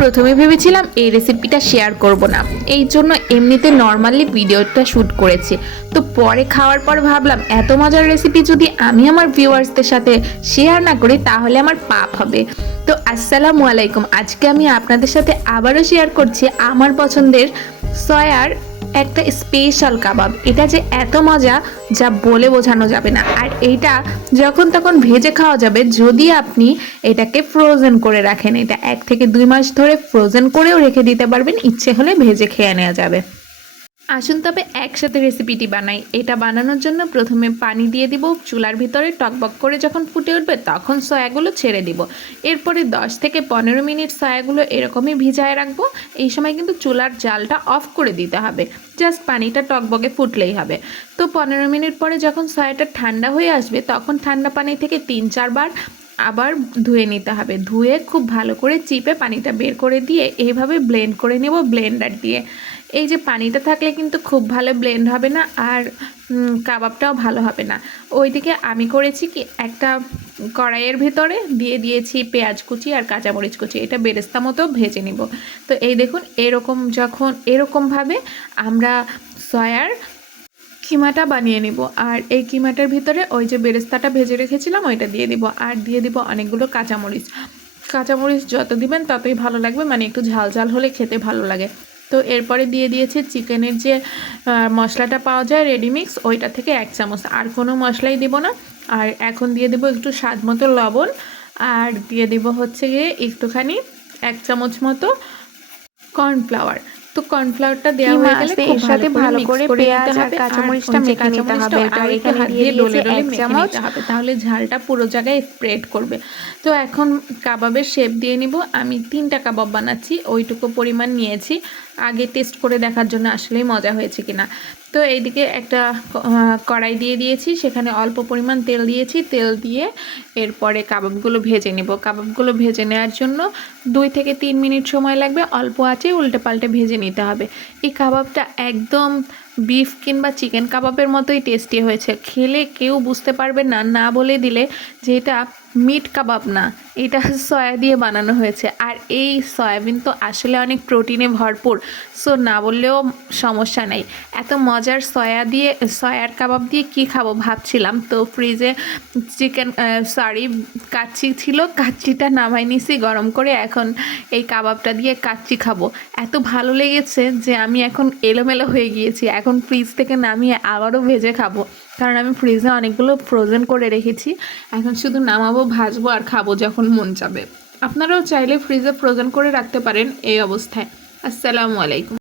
প্রথমে ভেবেছিলাম এই রেসিপিটা শেয়ার করব না, এই জন্য এমনিতে নর্মালি ভিডিওটা শ্যুট করেছি। তো পরে খাওয়ার পর ভাবলাম এত মজার রেসিপি যদি আমি আমার ভিউয়ার্সদের সাথে শেয়ার না করি তাহলে আমার পাপ হবে। তো আসসালামু আলাইকুম, আজকে আমি আপনাদের সাথে আবারও শেয়ার করছি আমার পছন্দের সয়ার একটা স্পেশাল কাবাব। এটা যে এত মজা যা বলে বোঝানো যাবে না। আর এইটা যখন তখন ভেজে খাওয়া যাবে যদি আপনি এটাকে ফ্রোজেন করে রাখেন। এটা 1 থেকে 2 মাস ধরে ফ্রোজেন করেও রেখে দিতে পারবেন, ইচ্ছে হলে ভেজে খেয়ে নেওয়া যাবে। আসুন তবে একসাথে রেসিপিটি বানাই। এটা বানানোর জন্য প্রথমে পানি দিয়ে দিব চুলার ভিতরে, টকবক করে যখন ফুটে উঠবে তখন সয়াগুলো ছেড়ে দিব। এরপরে 10 থেকে 15 মিনিট সয়াগুলো এরকমই ভিজায় রাখবো। এই সময় কিন্তু চুলার জালটা অফ করে দিতে হবে, জাস্ট পানিটা টকবকে ফুটলেই হবে। তো 15 মিনিট পরে যখন সয়াটা ঠান্ডা হয়ে আসবে তখন ঠান্ডা পানি থেকে 3-4 বার আবার ধুয়ে নিতে হবে। ধুয়ে খুব ভালো করে চিপে পানিটা বের করে দিয়ে এইভাবে ব্লেন্ড করে নেব ব্লেন্ডার দিয়ে। এই যে পানিটা থাকলে কিন্তু খুব ভালো ব্লেন্ড হবে না, আর কাবাবটাও ভালো হবে না। ওইদিকে আমি করেছি কি, একটা কড়াইয়ের ভিতরে দিয়ে দিয়েছি পেঁয়াজ কুচি আর কাঁচামরিচ কুচি, এটা বেরেস্তা মতো ভেজে নিব। তো এই দেখুন যখন এরকমভাবে আমরা সয়ার কিমাটা বানিয়ে নিব। আর এই কিমাটার ভিতরে ওই যে বেরেস্তাটা ভেজে রেখেছিলাম ওইটা দিয়ে দিব, আর দিয়ে দিব অনেকগুলো কাঁচামরিচ। কাঁচামরিচ যত দিবেন ততই ভালো লাগবে, মানে একটু ঝাল ঝাল হলে খেতে ভালো লাগে। তো এরপরে দিয়ে দিয়েছে চিকেনের যে মশলাটা পাওয়া যায় রেডিমিক্স, ওইটা থেকে 1 চামচ, আর কোনো মশলাই দিব না। আর এখন দিয়ে দেবো একটু স্বাদ মতো লবণ, আর দিয়ে দেব হচ্ছে গিয়ে একটুখানি 1 চামচ মতো কর্নফ্লাওয়ার। তো কর্নফ্লাওয়ারটা দেওয়া হয়ে গেলে খুব ভালো করে পেঁয়াজ আর কাঁচামরিচটা মেখে নিতে হবে, আর এখানে দিয়ে ডলে ডলে মেখে নিতে হবে, তাহলে ঝালটা পুরো জায়গায় স্প্রেড করবে। তো এখন কাবাবের শেপ দিয়ে নিব। আমি 3টা কাবাব বানাচ্ছি, ওইটুকু পরিমাণ নিয়েছি আগে টেস্ট করে দেখার জন্য আসলেই মজা হয়েছে কিনা। তো এইদিকে একটা কড়াই দিয়ে দিয়েছি, সেখানে অল্প পরিমাণ তেল দিয়েছি। তেল দিয়ে এরপরে কাবাবগুলো ভেজে নেব। কাবাবগুলো ভেজে নেওয়ার জন্য 2 থেকে 3 মিনিট সময় লাগবে, অল্প আঁচে উল্টে পাল্টে ভেজে নিতে হবে। এই কাবাবটা একদম বিফ কিংবা চিকেন কাবাবের মতোই টেস্টি হয়েছে, খেলে কেউ বুঝতে পারবে না, না বলে দিলে যে এটা মিট কাবাব না, এটা সয়া দিয়ে বানানো হয়েছে। আর এই সয়াবিন তো আসলে অনেক প্রোটিনে ভরপুর, সো না বললেও সমস্যা নাই। এত মজার সয়ার কাবাব দিয়ে কি খাবো ভাবছিলাম, তো ফ্রিজে কাচ্চি ছিল, কাচ্চিটা নামাই নিছি গরম করে, এখন এই কাবাবটা দিয়ে কাচ্চি খাবো। এত ভালো লেগেছে যে আমি এখন এলোমেলো হয়ে গিয়েছি, এখন ফ্রিজ থেকে নামিয়ে আবারও ভেজে খাবো, কারণ আমি ফ্রিজে অনেকগুলো ফ্রোজেন করে রেখেছি। এখন শুধু নামাবো, ভাজবো আর খাবো যখন মন চাবে। আপনারাও চাইলে ফ্রিজে ফ্রোজেন করে রাখতে পারেন এই অবস্থায়। আসসালামু আলাইকুম।